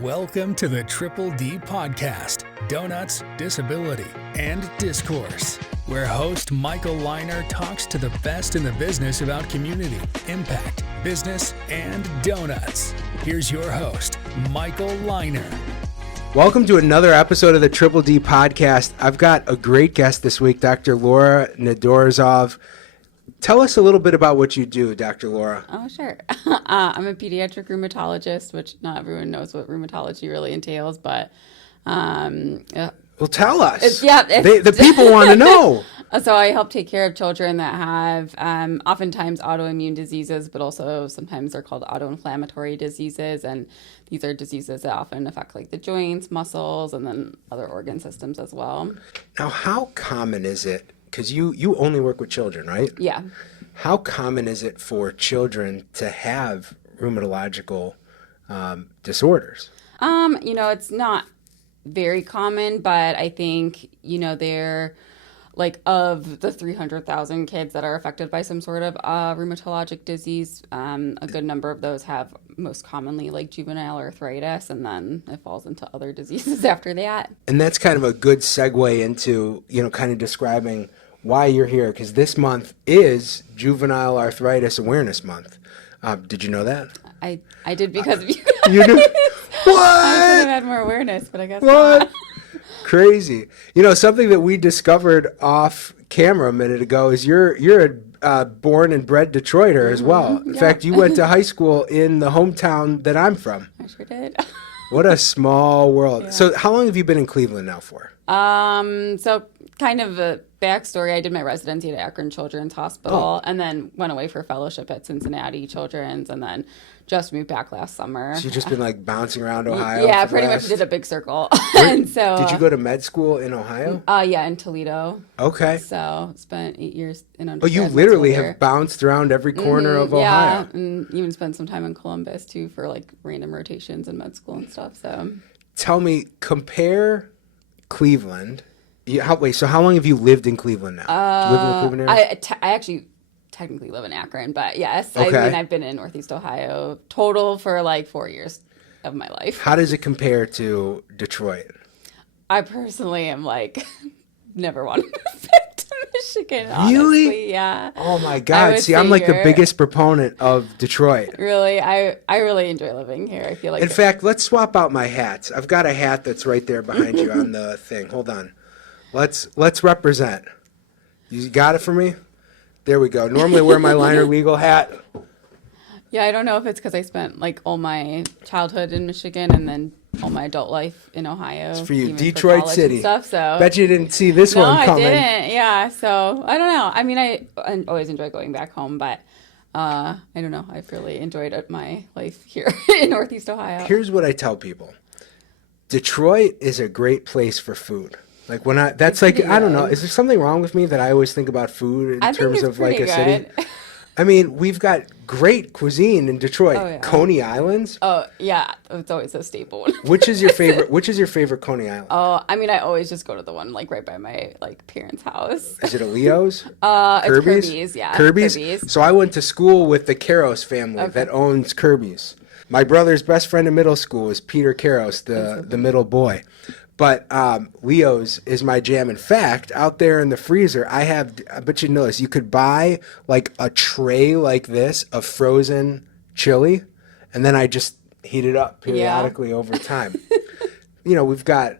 Welcome to the Triple D Podcast, Donuts, Disability, and Discourse, where host Michael Leiner talks to the best in the business about community, impact, business, and donuts. Here's your host, Michael Leiner. Welcome to another episode of the Triple D Podcast. I've got a great guest this week, Dr. Laura Nedorezov. Tell us a little bit about what you do, Dr. Laura. Oh, sure. I'm a pediatric rheumatologist, which not everyone knows what rheumatology really entails, but Well, tell us. The people want to know. So I help take care of children that have oftentimes autoimmune diseases, but also sometimes they're called autoinflammatory diseases. And these are diseases that often affect like the joints, muscles, and then other organ systems as well. Now, how common is it? Because you only work with children, right? Yeah. How common is it for children to have rheumatological disorders? It's not very common, but I think, they're like of the 300,000 kids that are affected by some sort of rheumatologic disease, a good number of those have most commonly like juvenile arthritis, and then it falls into other diseases after that. And that's kind of a good segue into, kind of describing why you're here, because this month is Juvenile Arthritis Awareness Month. Did you know that? I did because of you. You do? What? I should have had more awareness, but I guess What? not. Crazy. Something that we discovered off camera a minute ago is you're a born and bred Detroiter as well. In fact, you went to high school in the hometown that I'm from. I sure did. What a small world. Yeah. So how long have you been in Cleveland now for? So kind of a backstory. I did my residency at Akron Children's Hospital and then went away for fellowship at Cincinnati Children's and then just moved back last summer. So you've just been like bouncing around Ohio? Yeah, pretty much did a big circle. Did So you go to med school in Ohio? yeah, in Toledo. Okay. So spent 8 years in Oh, undergrad. you literally have bounced around every corner of Ohio. Yeah, and even spent some time in Columbus too for like random rotations in med school and stuff. So Tell me, compare Cleveland. So how long have you lived in Cleveland now? Do you live in the Cleveland area? I actually technically live in Akron, but yes, Okay. I mean I've been in Northeast Ohio total for like 4 years of my life. How does it compare to Detroit? I personally am like never want to move back to Michigan. Really? Honestly, yeah. Oh my I God. would See, I'm say like the here- biggest proponent of Detroit. Really, I really enjoy living here. I feel like In fact, let's swap out my hats. I've got a hat that's right there behind you on the thing. Hold on. Let's represent. You got it for me? There we go. Normally I wear my Liner Legal hat. yeah, I don't know if it's because I spent like all my childhood in Michigan and then all my adult life in Ohio. It's for you. even Detroit college City. And stuff, so Bet you didn't see this no, one coming. I didn't. Yeah, so I don't know. I mean, I always enjoy going back home, but I don't know. I've really enjoyed my life here in Northeast Ohio. Here's what I tell people. Detroit is a great place for food. Like when I don't know. Is there something wrong with me that I always think about food in terms of like a city? I mean, we've got great cuisine in Detroit. Oh, yeah. Coney Islands. Oh yeah, it's always a staple. Which is your favorite? Which is your favorite Coney Island? Oh, I mean, I always just go to the one like right by my like parents' house. Is it a Leo's? It's Kirby's, yeah. Kirby's? So I went to school with the Caros family that owns Kirby's. My brother's best friend in middle school is Peter Caros, the middle boy. But Leo's is my jam. In fact, out there in the freezer, I bet you know this, you could buy like a tray like this of frozen chili, and then I just heat it up periodically over time. We've got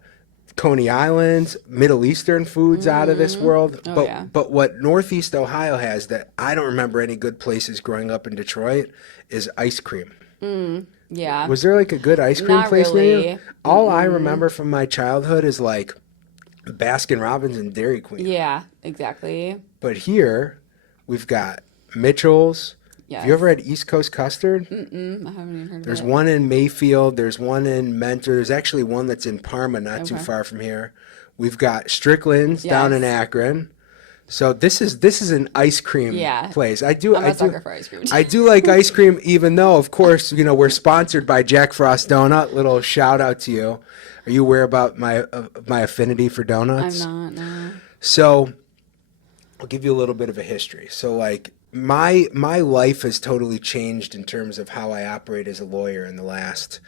Coney Islands, Middle Eastern foods out of this world. But what Northeast Ohio has that I don't remember any good places growing up in Detroit is ice cream. Yeah. Was there like a good ice cream Not place near really. you? All I remember from my childhood is like Baskin Robbins and Dairy Queen. Yeah, exactly. But here we've got Mitchell's. Yes. Have you ever had East Coast custard? I haven't even heard There's of it. one in Mayfield. There's one in Mentor. There's actually one that's in Parma, not too far from here. We've got Strickland's down in Akron. So this is an ice cream place. I'm a sucker for ice cream. I do like ice cream, even though, of course, we're sponsored by Jack Frost Donut. Little shout out to you. Are you aware about my affinity for donuts? I'm not. No. So I'll give you a little bit of a history. So like my life has totally changed in terms of how I operate as a lawyer in the last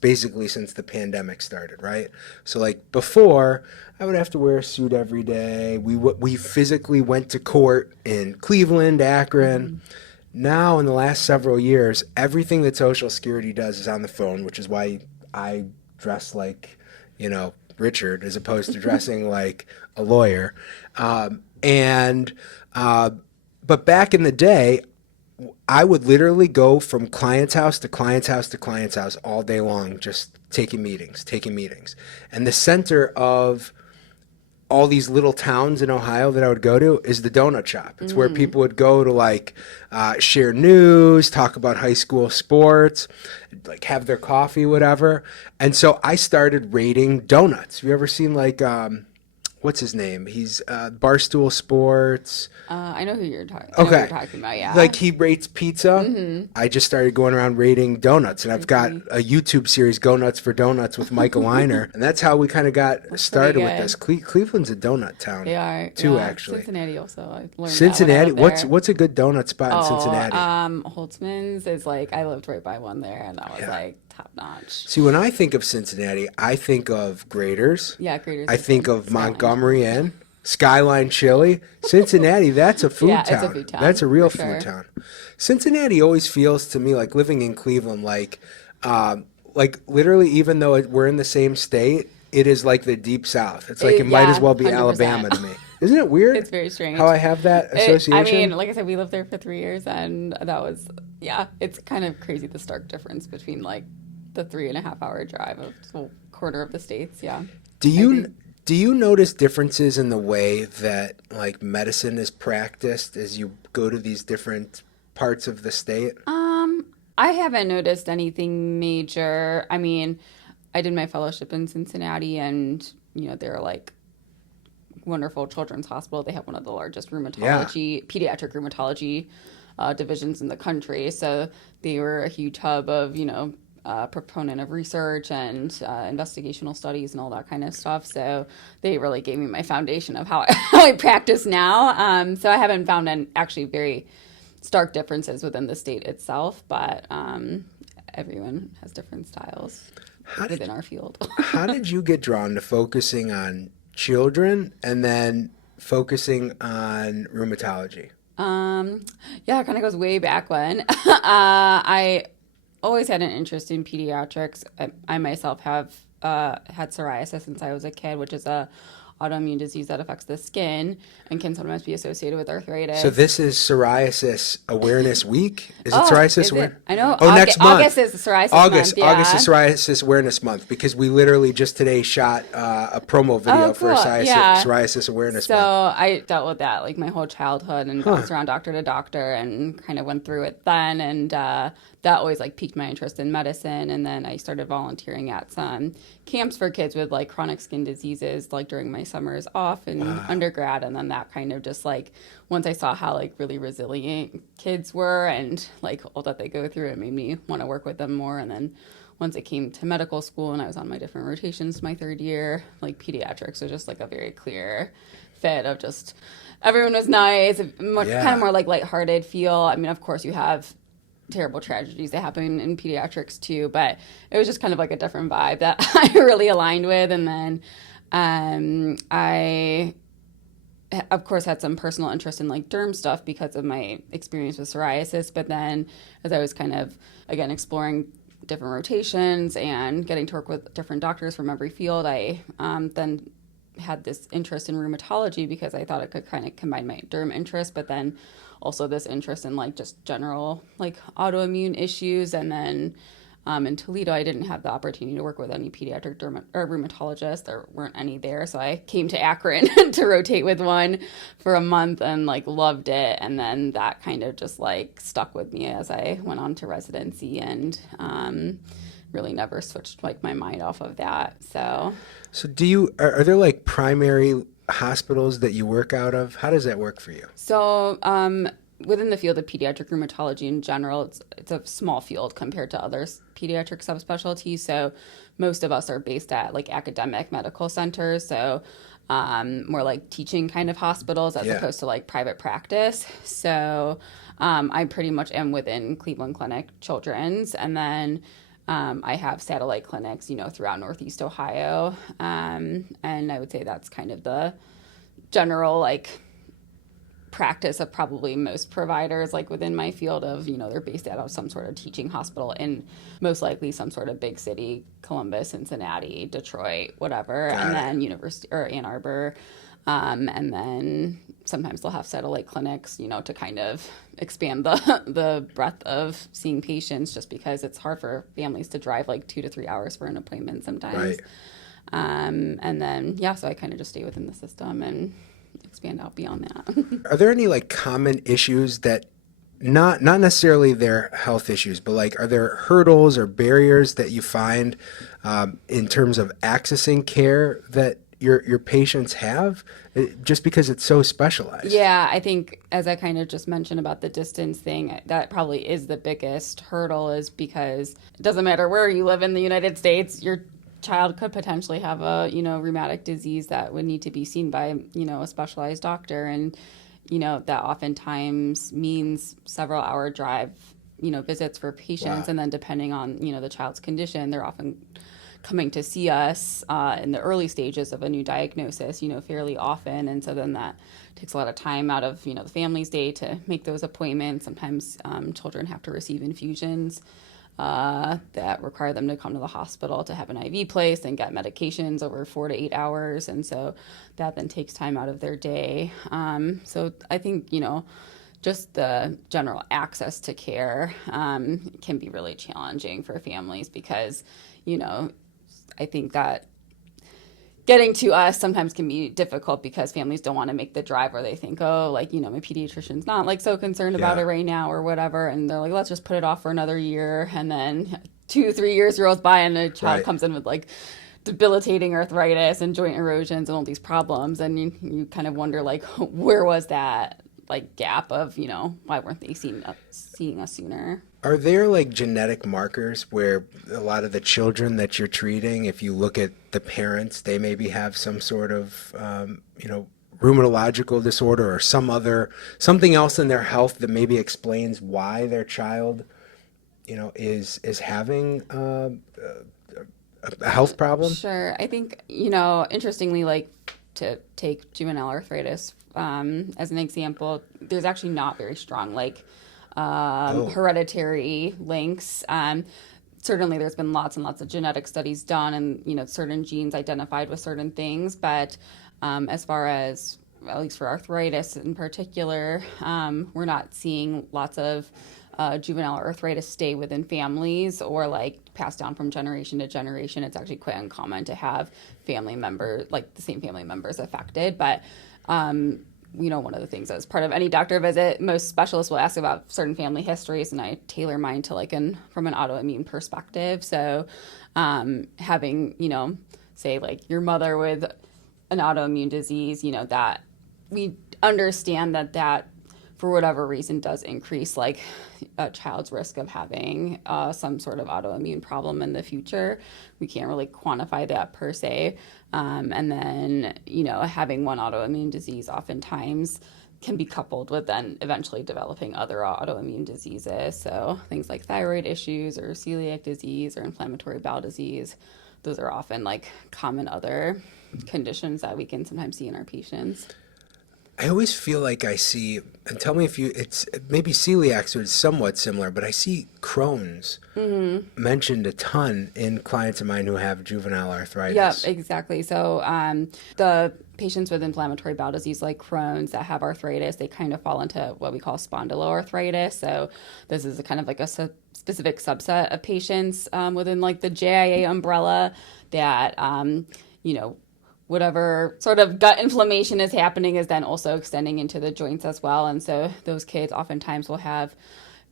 basically since the pandemic started, right? So like before, I would have to wear a suit every day. We physically went to court in Cleveland, Akron. Now, in the last several years, everything that Social Security does is on the phone, which is why I dress like, Richard, as opposed to dressing like a lawyer. But back in the day, I would literally go from client's house to client's house to client's house all day long, just taking meetings. And the center of all these little towns in Ohio that I would go to is the donut shop. It's where people would go to share news, talk about high school sports, have their coffee, whatever. And so I started rating donuts. Have you ever seen what's his name? He's Barstool Sports. I know who you're talking. Okay, talking about. Yeah, he rates pizza. I just started going around rating donuts, and I've got a YouTube series, "Go Nuts for Donuts" with Michael Leiner, and that's how we kind of got started with this. Cleveland's a donut town. They are too, yeah. actually. Cincinnati also. I learned Cincinnati. That when I lived there. What's a good donut spot in Cincinnati? Holtzman's is I lived right by one there, and that was top notch. See, when I think of Cincinnati, I think of Graders. Yeah, Graders. I think of Montgomery Inn. Skyline Chili. Cincinnati, that's a food town. It's a food town. That's a real food town. Cincinnati always feels to me like living in Cleveland, literally, even though we're in the same state, it is like the deep south. It's like it might as well be 100%. Alabama to me. Isn't it weird? It's very strange. How I have that association? Like I said, we lived there for 3 years, and that was, it's kind of crazy, the stark difference between the 3.5 hour drive of a quarter of the states. Yeah. Do you notice differences in the way that medicine is practiced as you go to these different parts of the state? I haven't noticed anything major. I mean, I did my fellowship in Cincinnati, and they're wonderful children's hospital. They have one of the largest pediatric rheumatology divisions in the country. So they were a huge hub of proponent of research and investigational studies and all that kind of stuff. So they really gave me my foundation of how I practice now. So I haven't found actually very stark differences within the state itself, but everyone has different styles within our field. How did you get drawn to focusing on children and then focusing on rheumatology? It kind of goes way back when. I always had an interest in pediatrics. I myself have had psoriasis since I was a kid, which is a autoimmune disease that affects the skin and can sometimes be associated with arthritis. So this is Psoriasis Awareness Week? Is it Psoriasis Awareness? I know. Next month. August is the Psoriasis month. Yeah. August is Psoriasis Awareness Month because we literally just today shot a promo video for Psoriasis Awareness Month. So I dealt with that my whole childhood and bounced around doctor to doctor and kind of went through it then. And that always piqued my interest in medicine. And then I started volunteering at some camps for kids with chronic skin diseases during my summers off in undergrad. And then that kind of just once I saw how really resilient kids were and all that they go through, it made me want to work with them more. And then once it came to medical school and I was on my different rotations my third year, pediatrics was just a very clear fit of just everyone was nice, kind of more lighthearted feel. I mean, of course you have terrible tragedies that happen in pediatrics too, but it was just kind of a different vibe that I really aligned with. And then I of course had some personal interest in derm stuff because of my experience with psoriasis, but then as I was kind of again exploring different rotations and getting to work with different doctors from every field, I then had this interest in rheumatology because I thought it could kind of combine my derm interest, but then also this interest in just general autoimmune issues. And then in Toledo, I didn't have the opportunity to work with any pediatric rheumatologists. There weren't any there. So I came to Akron to rotate with one for a month and loved it. And then that kind of just stuck with me as I went on to residency and really never switched my mind off of that. So are there primary hospitals that you work out of? How does that work for you? So within the field of pediatric rheumatology in general, it's a small field compared to other pediatric subspecialties. So most of us are based at academic medical centers. So more teaching kind of hospitals as opposed to private practice. So I pretty much am within Cleveland Clinic Children's. And then I have satellite clinics, throughout Northeast Ohio. And I would say that's kind of the general practice of probably most providers within my field of, they're based out of some sort of teaching hospital in most likely some sort of big city, Columbus, Cincinnati, Detroit, whatever, and then University or Ann Arbor. And then sometimes they'll have satellite clinics, to kind of expand the breadth of seeing patients, just because it's hard for families to drive 2 to 3 hours for an appointment sometimes. Right. And then, so I kind of just stay within the system and expand out beyond that. Are there any common issues that not necessarily their health issues, but are there hurdles or barriers that you find in terms of accessing care that your patients have, just because it's so specialized? Yeah, I think, as I kind of just mentioned about the distance thing, that probably is the biggest hurdle, is because it doesn't matter where you live in the United States, your child could potentially have a, rheumatic disease that would need to be seen by, a specialized doctor. And, that oftentimes means several hour drive, visits for patients. Wow. And then depending on, the child's condition, they're often coming to see us in the early stages of a new diagnosis, fairly often. And so then that takes a lot of time out of, the family's day to make those appointments. Sometimes children have to receive infusions that require them to come to the hospital to have an IV placed and get medications over 4 to 8 hours. And so that then takes time out of their day. So I think, just the general access to care can be really challenging for families, because, I think that getting to us sometimes can be difficult because families don't want to make the drive, or they think, oh, my pediatrician's not so concerned about it right now or whatever. And they're like, let's just put it off for another year. And then 2-3 years goes by and a child comes in with debilitating arthritis and joint erosions and all these problems. And you kind of wonder, where was that gap of, why weren't they seeing us sooner? Are there genetic markers where a lot of the children that you're treating, if you look at the parents, they maybe have some sort of, rheumatological disorder or something else in their health that maybe explains why their child, is having a health problem? Sure. I think, interestingly, to take juvenile arthritis as an example, there's actually not very strong hereditary links. Certainly there's been lots and lots of genetic studies done, and certain genes identified with certain things, but as far as, at least for arthritis in particular, we're not seeing lots of juvenile arthritis stay within families or passed down from generation to generation. It's actually quite uncommon to have family members, the same family members affected. But one of the things as part of any doctor visit, most specialists will ask about certain family histories, and I tailor mine to from an autoimmune perspective. So having, say your mother with an autoimmune disease, that we understand that for whatever reason does increase a child's risk of having some sort of autoimmune problem in the future. We can't really quantify that per se. And then, having one autoimmune disease oftentimes can be coupled with then eventually developing other autoimmune diseases. So things like thyroid issues or celiac disease or inflammatory bowel disease, those are often common other conditions that we can sometimes see in our patients. I always feel like I see, and tell me if it's maybe celiac is somewhat similar, but I see Crohn's mentioned a ton in clients of mine who have juvenile arthritis. Yeah, exactly. So the patients with inflammatory bowel disease like Crohn's that have arthritis, they kind of fall into what we call spondyloarthritis. So this is a kind of a specific subset of patients within the JIA umbrella that, whatever sort of gut inflammation is happening is then also extending into the joints as well. And so those kids oftentimes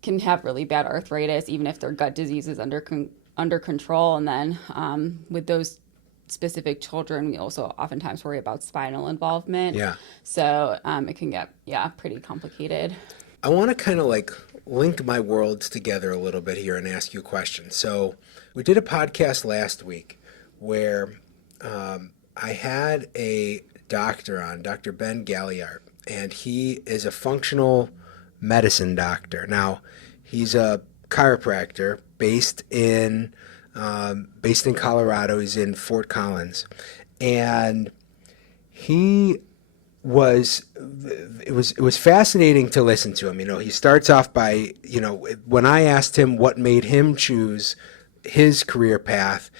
can have really bad arthritis, even if their gut disease is under control. And then with those specific children, we also oftentimes worry about spinal involvement. Yeah. So it can get, pretty complicated. I want to kind of link my worlds together a little bit here and ask you a question. So we did a podcast last week where I had a doctor on, Dr. Ben Galliard, and he is a functional medicine doctor. Now, he's a chiropractor, based in Colorado. He's in Fort Collins, and it was fascinating to listen to him. He starts off by, when I asked him what made him choose his career path,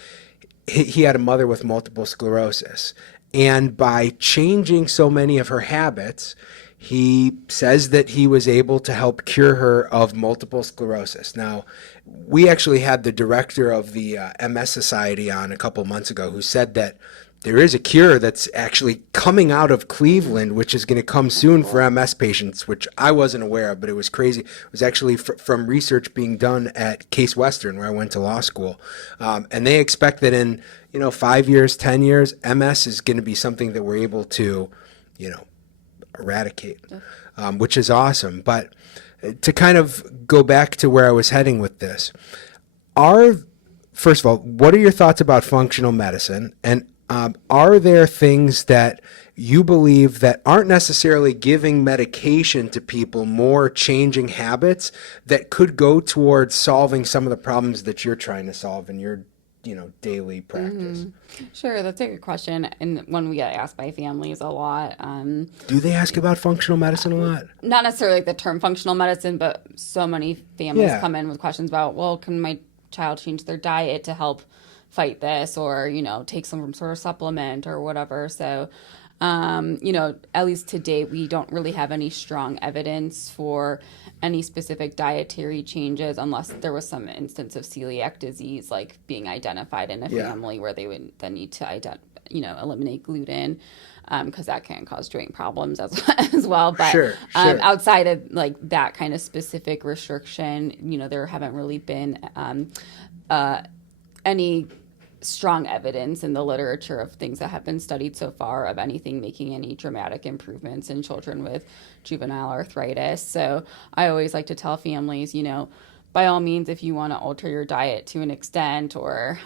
he had a mother with multiple sclerosis. And by changing so many of her habits, he says that he was able to help cure her of multiple sclerosis. Now, we actually had the director of the MS Society on a couple months ago, who said that there is a cure that's actually coming out of Cleveland, which is going to come soon for MS patients, which I wasn't aware of, but it was crazy. It was actually from research being done at Case Western, where I went to law school. And they expect that in 5 years, 10 years, MS is going to be something that we're able to, eradicate, which is awesome. But to kind of go back to where I was heading with this, first of all, what are your thoughts about functional medicine? And are there things that you believe that aren't necessarily giving medication to people, more changing habits that could go towards solving some of the problems that you're trying to solve in your daily practice? Sure, that's a good question, and one we get asked by families a lot. Do they ask about functional medicine a lot? Not necessarily like the term functional medicine, but so many families come in with questions about, well, can my child change their diet to help fight this, or take some sort of supplement or whatever. So at least to date, we don't really have any strong evidence for any specific dietary changes, unless there was some instance of celiac disease like being identified in a family where they would then need to eliminate gluten, because that can cause joint problems as well. But sure. Outside of like that kind of specific restriction, there haven't really been any strong evidence in the literature of things that have been studied so far of anything making any dramatic improvements in children with juvenile arthritis. So I always like to tell families, by all means, if you want to alter your diet to an extent or,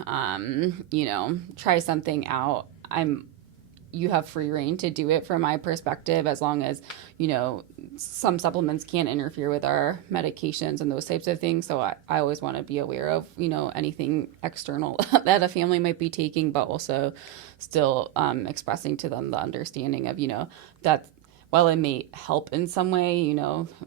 try something out, you have free reign to do it from my perspective, as long as, some supplements can't interfere with our medications and those types of things. So I always want to be aware of, anything external that a family might be taking, but also still expressing to them the understanding of, that while it may help in some way,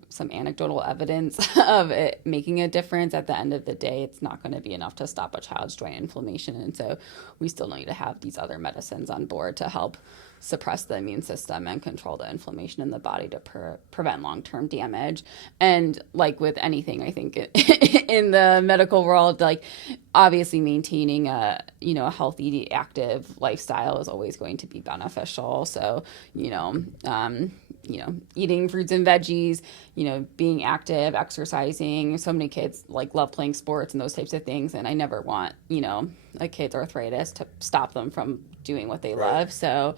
some anecdotal evidence of it making a difference, at the end of the day, it's not going to be enough to stop a child's joint inflammation. And so we still need to have these other medicines on board to help suppress the immune system and control the inflammation in the body to prevent long-term damage. And like with anything, I think in the medical world, like obviously maintaining a healthy, active lifestyle is always going to be beneficial. So, eating fruits and veggies, being active, exercising. So many kids love playing sports and those types of things. And I never want, a kid's arthritis to stop them from doing what they love. So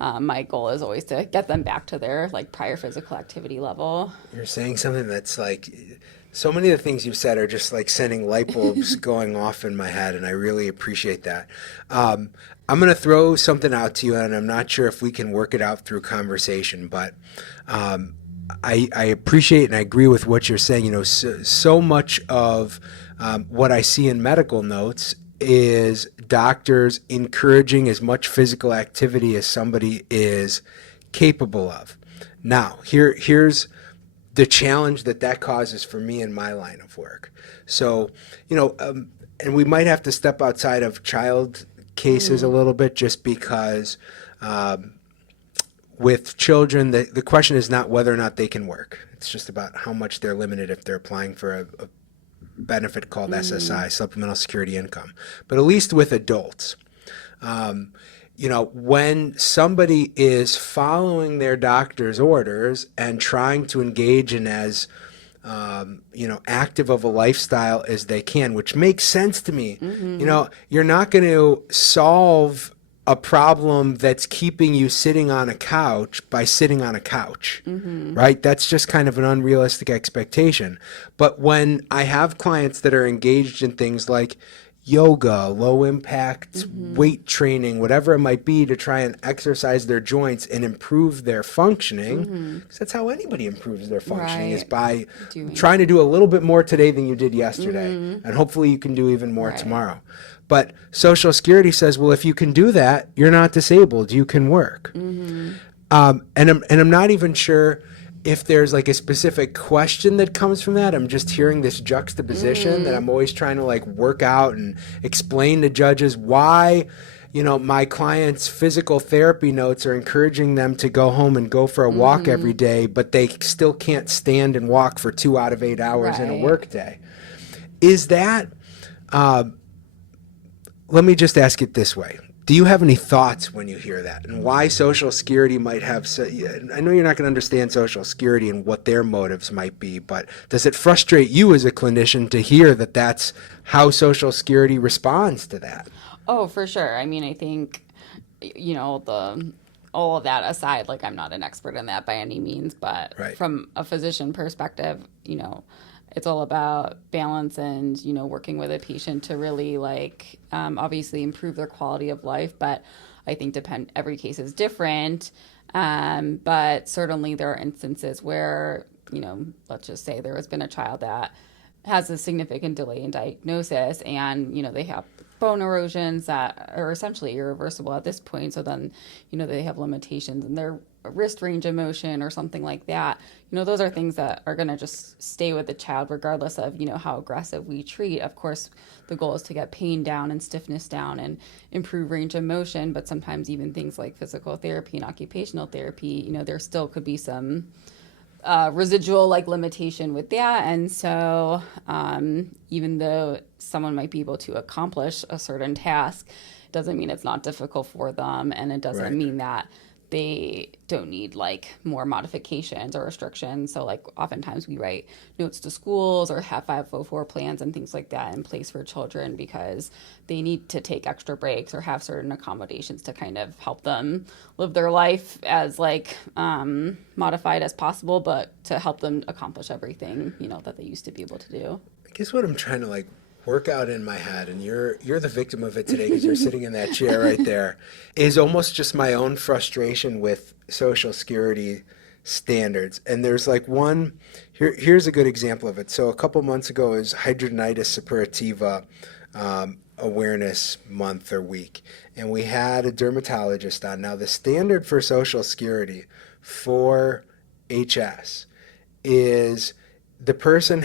my goal is always to get them back to their prior physical activity level. You're saying something that's so many of the things you've said are just sending light bulbs going off in my head, and I really appreciate that. I'm going to throw something out to you, and I'm not sure if we can work it out through conversation, but I appreciate and I agree with what you're saying. So much of what I see in medical notes is doctors encouraging as much physical activity as somebody is capable of. Now, here's the challenge that causes for me in my line of work. So, and we might have to step outside of child cases a little bit, just because with children, the question is not whether or not they can work. It's just about how much they're limited if they're applying for a benefit called SSI, Supplemental Security Income. But at least with adults, when somebody is following their doctor's orders and trying to engage in as active of a lifestyle as they can, which makes sense to me. You're not going to solve a problem that's keeping you sitting on a couch by sitting on a couch, right? That's just kind of an unrealistic expectation. But when I have clients that are engaged in things like, yoga, low impact weight training, whatever it might be, to try and exercise their joints and improve their functioning. 'Cause that's how anybody improves their functioning, is by trying to do a little bit more today than you did yesterday. And hopefully you can do even more tomorrow. But Social Security says, well, if you can do that, you're not disabled, you can work. And I'm not even sure if there's like a specific question that comes from that. I'm just hearing this juxtaposition that I'm always trying to like work out and explain to judges why, my clients' physical therapy notes are encouraging them to go home and go for a walk every day, but they still can't stand and walk for 2 out of 8 hours in a work day. Is that, let me just ask it this way. Do you have any thoughts when you hear that, and why Social Security might have, I know you're not going to understand Social Security and what their motives might be, but does it frustrate you as a clinician to hear that that's how Social Security responds to that? Oh, for sure. I mean, I think, all of that aside, like, I'm not an expert in that by any means, but from a physician perspective, it's all about balance and, working with a patient to really obviously improve their quality of life. But I think every case is different. But certainly there are instances where, let's just say there has been a child that has a significant delay in diagnosis, and, they have bone erosions that are essentially irreversible at this point. So then, they have limitations in their wrist range of motion or something like that. Those are things that are going to just stay with the child regardless of, how aggressive we treat. Of course, the goal is to get pain down and stiffness down and improve range of motion. But sometimes even things like physical therapy and occupational therapy, there still could be some residual limitation with that. And so even though someone might be able to accomplish a certain task, doesn't mean it's not difficult for them. And it doesn't mean that they don't need more modifications or restrictions. So oftentimes we write notes to schools or have 504 plans and things like that in place for children because they need to take extra breaks or have certain accommodations to kind of help them live their life as modified as possible, but to help them accomplish everything, that they used to be able to do. I guess what I'm trying to work out in my head, and you're the victim of it today because you're sitting in that chair right there, is almost just my own frustration with Social Security standards. And there's here's a good example of it. So a couple months ago is hidradenitis suppurativa awareness month or week, and we had a dermatologist on. Now the standard for Social Security for HS is the person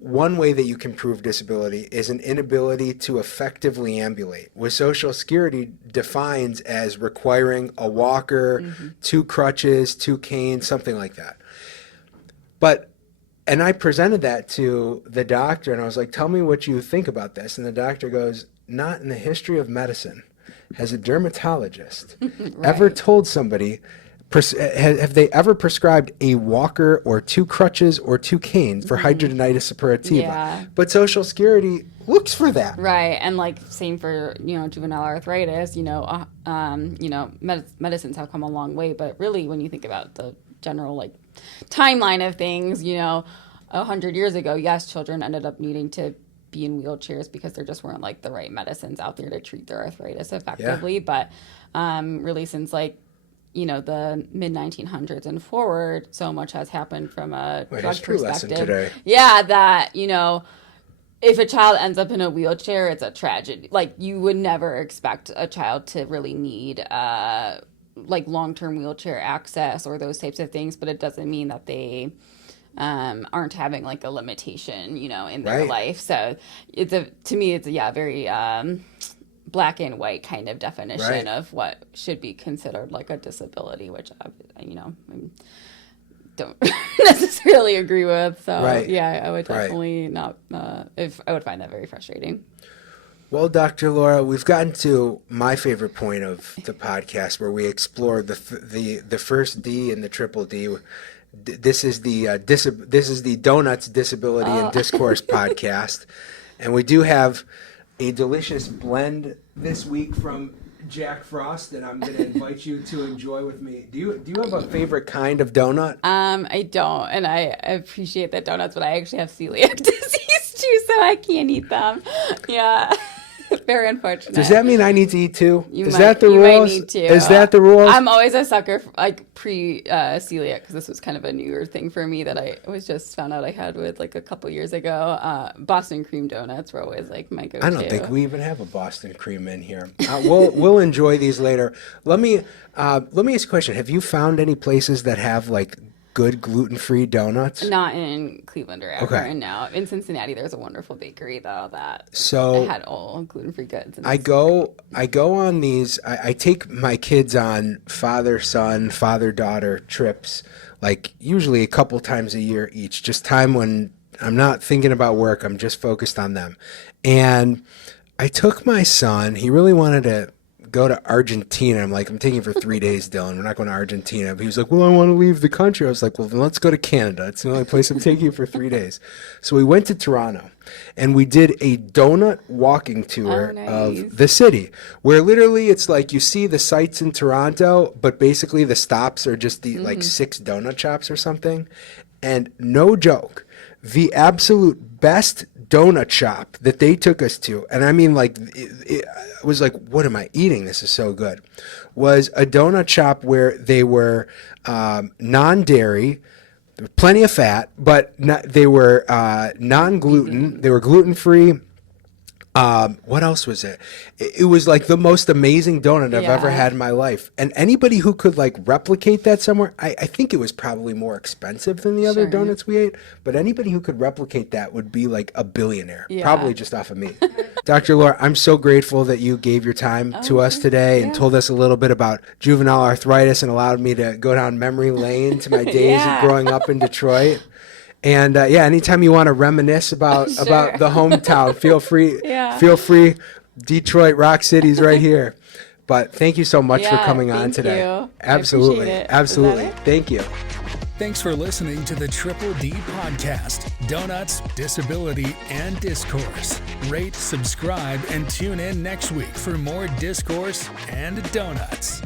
one way that you can prove disability is an inability to effectively ambulate, which Social Security defines as requiring a walker, 2 crutches, 2 canes, something like that. And I presented that to the doctor, and I was like, tell me what you think about this. And the doctor goes, not in the history of medicine has a dermatologist ever told somebody, have they ever prescribed a walker or 2 crutches or 2 canes for hidradenitis suppurativa? Yeah. But Social Security looks for that. Right. And same for, juvenile arthritis, medicines have come a long way. But really, when you think about the general timeline of things, 100 years ago, yes, children ended up needing to be in wheelchairs because there just weren't the right medicines out there to treat their arthritis effectively. Yeah. But really since the mid-1900s and forward, so much has happened from a drug perspective. Yeah, that, if a child ends up in a wheelchair, it's a tragedy. You would never expect a child to really need long-term wheelchair access or those types of things, but it doesn't mean that they aren't having a limitation, in their life. So to me, it's a very black and white kind of definition of what should be considered a disability, which I don't necessarily agree with. So I would definitely not. If I would find that very frustrating. Well, Dr. Laura, we've gotten to my favorite point of the podcast, where we explore the first D and the triple D. This is the Donuts Disability and Discourse podcast, and we do have a delicious blend this week from Jack Frost that I'm going to invite you to enjoy with me. Do you have a favorite kind of donut? I don't, and I appreciate that donuts, but I actually have celiac disease too, so I can't eat them. Yeah. Very unfortunate. Does that mean I need to eat too? Is might, that the you rules? Might need to. Is that the rules? I'm always a sucker for, like pre-celiac, because this was kind of a newer thing for me that I was just found out I had with like a couple years ago. Boston cream donuts were always like my go-to. I don't think we even have a Boston cream in here. We'll enjoy these later. Let me ask you a question. Have you found any places that have like good gluten-free donuts? Not in Cleveland or Akron, Okay. no. In Cincinnati, there's a wonderful bakery though that had all gluten-free goods. I go on these. I take my kids on father-son, father-daughter trips, like usually a couple times a year each. Just time when I'm not thinking about work. I'm just focused on them. And I took my son. He really wanted to go to Argentina. I'm like, I'm taking you for 3 days, Dylan. We're not going to Argentina. But he was like, well, I want to leave the country. I was like, well, then let's go to Canada. It's the only place I'm taking you for 3 days. So we went to Toronto, and we did a donut walking tour of the city, where literally it's like you see the sights in Toronto, but basically the stops are just the like 6 donut shops or something. And no joke, the absolute best donut shop that they took us to, and I mean, like, it was like, what am I eating? This is so good. Was a donut shop where they were non-dairy, plenty of fat, but they were non-gluten. They were gluten-free. What else was it? It was like the most amazing donut I've ever had in my life. And anybody who could like replicate that somewhere, I think it was probably more expensive than the other donuts we ate, but anybody who could replicate that would be like a billionaire, probably just off of me. Dr. Laura, I'm so grateful that you gave your time to us today and told us a little bit about juvenile arthritis and allowed me to go down memory lane to my days of growing up in Detroit. And anytime you want to reminisce about the hometown, feel free. Feel free. Detroit, Rock City's right here. But thank you so much for coming on today. You. Absolutely, absolutely. Thank you. Thanks for listening to the Triple D podcast, Donuts, Disability, and Discourse. Rate, subscribe, and tune in next week for more discourse and donuts.